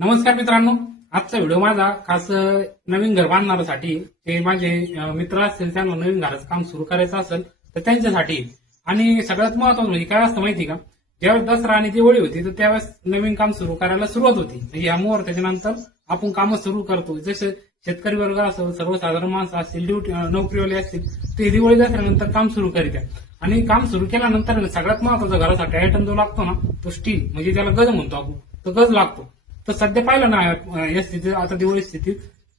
नमस्कार मित्रांनो. आजचा व्हिडिओ माझा खास नवीन घर बांधणाऱ्यासाठी ते माझे मित्र असतील त्यांना नवीन घराचं काम सुरू करायचं असेल तर त्यांच्यासाठी. आणि सगळ्यात महत्वाचं म्हणजे काय असतं माहिती का? ज्यावेळेस दसरा आणि दिवाळी होती तर त्यावेळेस नवीन काम सुरू करायला सुरुवात होती. म्हणजे या मुहूर्ताच्या आपण कामं सुरू करतो. जसे शेतकरी वर्ग असो सर्वसाधारण माणसं असतील ड्युटी नोकरीवाले असतील ते दिवाळी दसऱ्यानंतर काम सुरू करीत आणि काम सुरू केल्यानंतर सगळ्यात महत्त्वाचा घरासाठी आयटम जो लागतो ना तो स्टील म्हणजे त्याला गज म्हणतो आपण. तो गज लागतो. तर सध्या पाहिलं ना या स्थितीत आता दिवाळी स्थितीत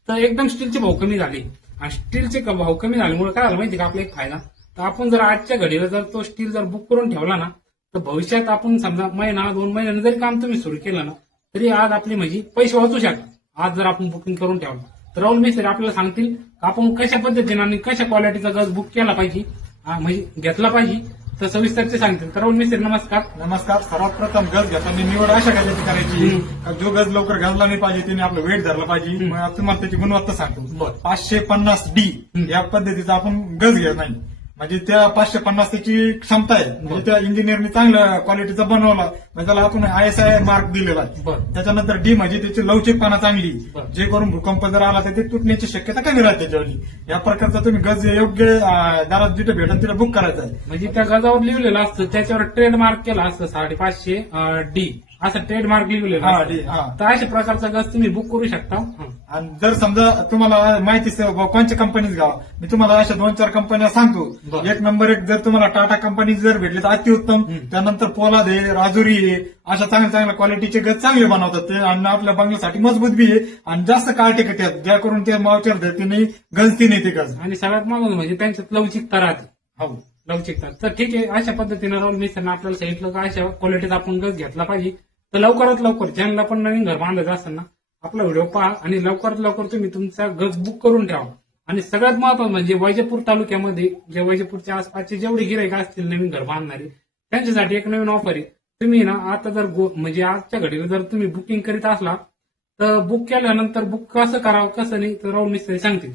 तर एकदम स्टीलचे भाव कमी झाले. आणि स्टीलचे भाव कमी झाल्यामुळे काय झालं माहिती का आपला एक फायदा? तर आपण जर आजच्या घडीला जर तो स्टील जर बुक करून ठेवला ना तर भविष्यात आपण समजा महिना दोन महिन्यानं जरी काम तुम्ही सुरू केलं ना तरी आज आपली म्हणजे पैसे वाचू शकता आज जर आपण बुकिंग करून ठेवलं. तर राहुल मिस्त्री आपल्याला सांगतील आपण कशा पद्धतीने आणि कशा क्वालिटीचा गज बुक केला पाहिजे हा, म्हणजे घेतला पाहिजे तर सविस्तर ते सांगतील. तर मिस्त्री नमस्कार. नमस्कार. सर्वात प्रथम गज घेताना निवड अशा गजाची करायची. का जो गज लवकर गजला नाही पाहिजे त्याने आपलं वेट धरला पाहिजे. तुम्हाला त्याची गुणवत्ता सांगतो. पाचशे पन्नास डी. या पद्धतीचा आपण गज घेत नाही. म्हणजे त्या पाचशे पन्नास त्याची क्षमता आहे. म्हणजे त्या इंजिनियरने चांगल्या क्वालिटीचा बनवला म्हणजे त्याला आपण आय एस आय मार्क दिलेला आहे. त्याच्यानंतर डी म्हणजे त्याची लवचिकपणा चांगली. जे करून भूकंप जर आला तर ते तुटण्याची शक्यता कमी राहते त्याच्यावरती या प्रकारचा तुम्ही गज योग्य दारात जिथे भेटेल तिथे बुक करायचा आहे. म्हणजे त्या गजावर लिहिलेलं असतं त्याच्यावर ट्रेडमार्क केला असतं साडेपाचशे डी असं ट्रेडमार्क लिहिलेलं हा असतं. हा. तर अशा प्रकारचा गज तुम्ही बुक करू शकता. आणि जर समजा तुम्हाला माहिती असेल बुवा कोणत्या कंपनीज घ्यावा मी तुम्हाला अशा दोन चार कंपन्या सांगतो. बरं. एक नंबर एक जर तुम्हाला टाटा कंपनी जर भेटले तर अतिउत्तम. हम्म. त्यानंतर पोलाद आहे राजुरी आहे अशा चांगल्या चांगल्या क्वालिटीचे गज चांगले बनवतात ते. आणि आपल्या बंगल्यासाठी मजबूत बी आहे. आणि जास्त काळ टिकत आहेत. ज्या करून ते मावचर धरती नाही गंजती नाही ते गज. आणि सगळ्यात महत्वाचं म्हणजे त्यांच्यात लवचिकता राहते. हो. लवचिकता. तर ठीक आहे अशा पद्धतीने राहुल मिस्टरनं आपल्याला सांगितलं का अशा क्वालिटीचा आपण गज घेतला पाहिजे. तर लवकरात लवकर ज्यांना पण नवीन घर बांधायचं असेल ना आपला व्हिडिओ पहा आणि लवकरात लवकर तुम्ही तुमचा गज बुक करून ठेवा. आणि सगळ्यात महत्वाचं म्हणजे वैजपूर तालुक्यामध्ये जे वैजपूरच्या आसपासचे जेवढे गिरायक असतील नवीन घर बांधणारे त्यांच्यासाठी एक नवीन ऑफर आहे. तुम्ही ना आता जर म्हणजे आजच्या घडीला जर तुम्ही बुकिंग करीत असला तर बुक केल्यानंतर बुक कसं करावं कसं नाही तर राहुल मिस्त्री सांगतील.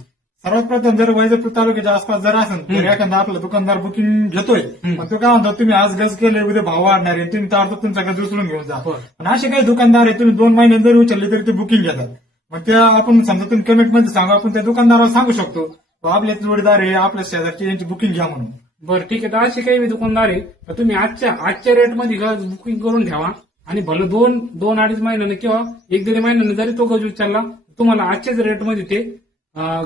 सर्वात प्रथम जर वैजपूर तालुक्याच्या आसपास जर असेल तर. एखादा आपला दुकानदार बुकिंग घेतोय. मग तो काय म्हणतो तुम्ही आज गज केले उद्या भाव वाढणार आहे. तुम्ही ताबडतोब तुमचा गज उचलून घेऊन जा. आणि असे काही दुकानदार आहे तुम्ही दोन महिने जरी उचलले तरी ते बुकिंग घेतात. मग त्या आपण समजा तुम्ही कमेंटमध्ये सांगा आपण त्या दुकानदाराला सांगू शकतो "बा, आपले जोडीदार आहे आपल्या शेजारची यांची बुकिंग घ्या म्हणून. बरं ठीक आहे. तर असे काही बी दुकानदार आहे तर तुम्ही आजच्या आजच्या रेटमध्ये गज बुकिंग करून ठेवा. आणि भलं दोन दोन अडीच महिन्याने किंवा एक दीड महिन्याने जरी तो गज उचलला तुम्हाला आजच्याच रेटमध्ये ते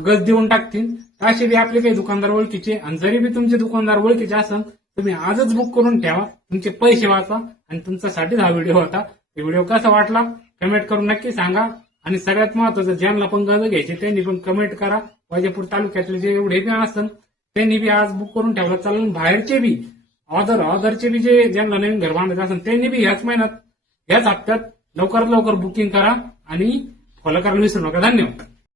गज देऊन टाकतील. असे बी आपले काही दुकानदार ओळखीचे आणि जरी बी तुमचे दुकानदार ओळखीचे असेल तुम्ही आजच बुक करून ठेवा. तुमचे पैसे वाचा आणि तुमच्यासाठीच हा व्हिडिओ होता. व्हिडिओ कसा वाटला? कमेंट करून नक्की सांगा. आणि सगळ्यात महत्वाचं ज्यांना पण गज घ्यायचे त्यांनी पण कमेंट करा. वैजापूर तालुक्यातले जे एवढे बी असन त्यांनी बी आज बुक करून ठेवलं. चालेल बाहेरचे बी ऑदर ऑदरचे बी जे ज्यांना नवीन घर बांधायचं असेल त्यांनी बी ह्याच महिन्यात ह्याच हप्त्यात लवकरात लवकर बुकिंग करा. आणि फॉलो करायला विसरू नका. धन्यवाद.